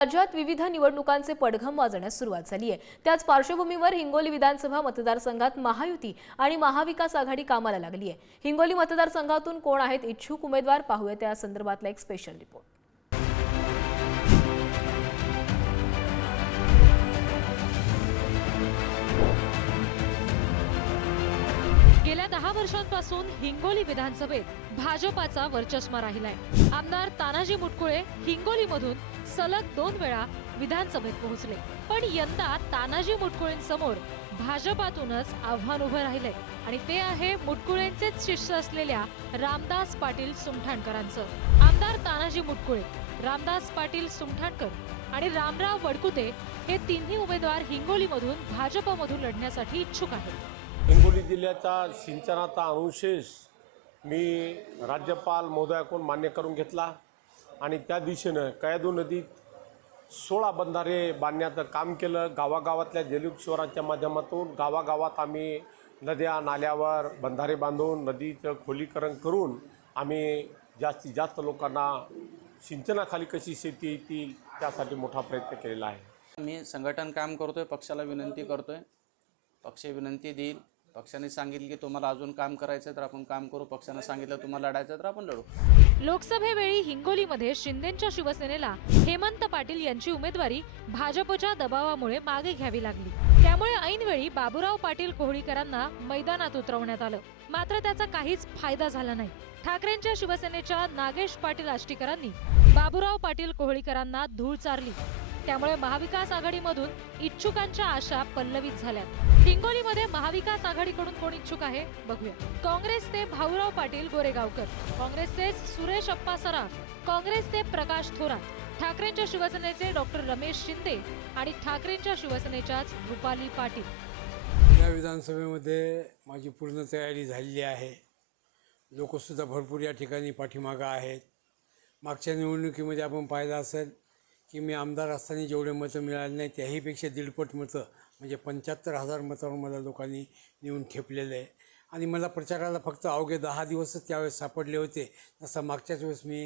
राज्यात विविध निवडणुकांचे पडघम वाजण्यास सुरुवात झाली आहे. त्याच पार्श्वभूमीवर हिंगोली विधानसभा मतदारसंघात महायुती आणि महाविकास आघाडी कामाला लागली आहे. हिंगोली मतदारसंघातून कोण आहेत इच्छुक उमेदवार? पाहूया त्या संदर्भातला एक स्पेशल रिपोर्ट दहा वर्षांपासून हिंगोली विधानसभेत भाजपाचा वर्चस्व राहिलाय. आमदार तानाजी मुटकुळे हिंगोलीमधून सलग दोन वेळा विधानसभेत पोहोचले. पण यंदा तानाजी मुटकुळेंसमोर भाजपातूनच आव्हान उभं राहिलंय. आणि ते आहे मुटकुळेंचेच शिष्य असलेल्या रामदास पाटील सुमठाणकरांचं. आमदार तानाजी मुटकुळे रामदास पाटील सुमठाणकर आणि रामराव वडकुते हे तिन्ही उमेदवार हिंगोलीमधून भाजपमधून लढण्यासाठी इच्छुक आहेत. हिंगोली जिल्ह्याचा सिंचनाचा अनुशेष मी राज्यपाल महोदयाकडून मान्य करून घेतला. आणि त्या दिशेनं कयादू नदीत सोळा बंधारे बांधण्याचं काम केलं. गावागावातल्या जलयुक्षवरांच्या माध्यमातून गावागावात आम्ही नद्या नाल्यावर बंधारे बांधून नदीचं खोलीकरण करून आम्ही जास्तीत जास्त लोकांना सिंचनाखाली कशी शेती येतील त्यासाठी मोठा प्रयत्न केलेला आहे. मी संघटन काम आहे पक्षाला विनंती करतो आहे पक्ष विनंती देईल. पक्षाने सांगितलं की तुम्हाला अजून काम करायचं तर आपण काम करू. पक्षाने सांगितलं तुम्हाला लढायचं तर आपण लढू. लोकसभेवेळी हिंगोलीमध्ये शिंदेच्या शिवसेनेला हेमंत पाटील यांची उमेदवारी भाजपच्या दबावामुळे मागे घ्यावी लागली. त्यामुळे ऐनवेळी बाबुराव पाटील कोहळीकरांना मैदानात उतरवण्यात आलं. मात्र त्याचा काहीच फायदा झाला नाही. ठाकरेंच्या शिवसेनेच्या नागेश पाटील आष्टीकरांनी बाबुराव पाटील कोहळीकरांना धूळ चारली. त्यामुळे महाविकास आघाडीमधून इच्छुकांच्या आशा पल्लवित झाल्या हिंगोलीमध्ये महाविकास आघाडीकडून कोण इच्छुक आहे? बघूया. काँग्रेसचे भाऊराव पाटील गोरेगावकर. काँग्रेसचे सुरेश अप्पा सराफ. काँग्रेसचे प्रकाश थोरात. ठाकरेंच्या शिवसेनेचे डॉक्टर रमेश शिंदे आणि ठाकरेंच्या शिवसेनेच्याच रुपाली पाटील. या विधानसभेमध्ये माझी पूर्ण तयारी झालेली आहे. लोकसुद्धा भरपूर या ठिकाणी पाठीमागं आहेत. मागच्या निवडणुकीमध्ये आपण पाहिलं असेल की मी आमदार असताना जेवढे मतं मिळाले नाही त्याहीपेक्षा दीडपट मतं म्हणजे पंच्याहत्तर हजार मतावर मला लोकांनी नेऊन ठेपलेलं आहे. आणि मला प्रचाराला फक्त अवघे दहा दिवसच त्यावेळेस सापडले होते जसं मागच्याच वेळेस मी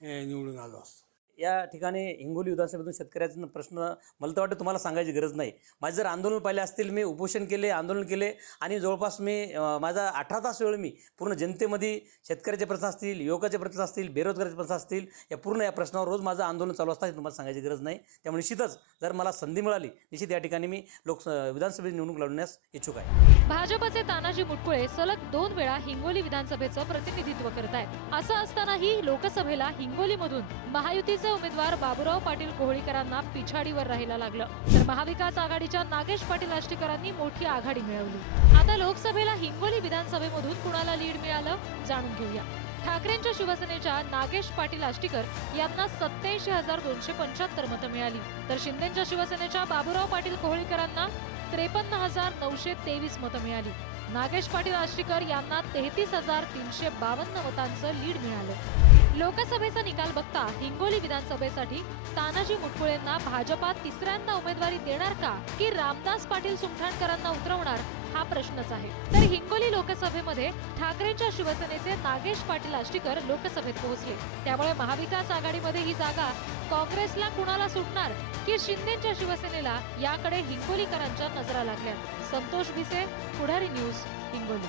निवडून आलो असतो. या ठिकाणी हिंगोली विधानसभेतून शेतकऱ्याचा प्रश्न मला तर वाटतं तुम्हाला सांगायची गरज नाही. माझे जर आंदोलन पाहिले असतील मी उपोषण केले आंदोलन केले आणि जवळपास मी माझा अठरा तास वेळ मी पूर्ण जनतेमध्ये शेतकऱ्याचे प्रश्न असतील युवकाचे प्रश्न असतील बेरोजगाराचे प्रश्न असतील या पूर्ण या प्रश्नावर रोज माझं आंदोलन चालू असतं तुम्हाला सांगायची गरज नाही. त्यामुळे निश्चितच जर मला संधी मिळाली निश्चित या ठिकाणी मी लोक विधानसभेची निवडणूक लढवण्यास इच्छुक आहे. भाजपचे तानाजी मुटकुळे सलग दोन वेळा हिंगोली विधानसभेचं प्रतिनिधित्व करत आहेत असं असतानाही लोकसभेला हिंगोलीमधून महायुतीचं उमेदवार बाबुराव पाटील कोहळीकरांना पिछाडीवर राहायला लागलं. तर महाविकास आघाडीच्या नागेश पाटील आष्टीकरांनी मोठी आघाडी मिळवली. आता लोकसभेला हिंगोली विधानसभेमधून कुणाला लीड मिळालं जाणून घेऊया. ठाकरेंच्या शिवसेनेच्या नागेश पाटील आष्टीकर यांना सत्याऐंशी हजार दोनशे पंच्याहत्तर मतं मिळाली. तर शिंदेच्या शिवसेनेच्या बाबुराव पाटील कोहळीकरांना त्रेपन्न हजार नऊशे तेवीस मतं मिळाली. नागेश पाटील आष्टीकर यांना तेहतीस हजार तीनशे बावन्न मतांचं लीड मिळालं. लोकसभेचा निकाल बघता हिंगोली विधानसभेसाठी तानाजी मुटकुळेंना भाजपात तिसऱ्यांदा उमेदवारी देणार का की रामदास पाटील सुमठाणकरांना उतरवणार? हा प्रश्नच आहे. तर हिंगोली लोकसभेमध्ये ठाकरेंच्या शिवसेनेचे नागेश पाटील आष्टीकर लोकसभेत पोहोचले. त्यामुळे महाविकास आघाडीमध्ये ही जागा काँग्रेसला कुणाला सुटणार की शिंदेच्या शिवसेनेला याकडे हिंगोलीकरांच्या नजरा लागल्या? संतोष भिसे पुढारी न्यूज हिंगोली.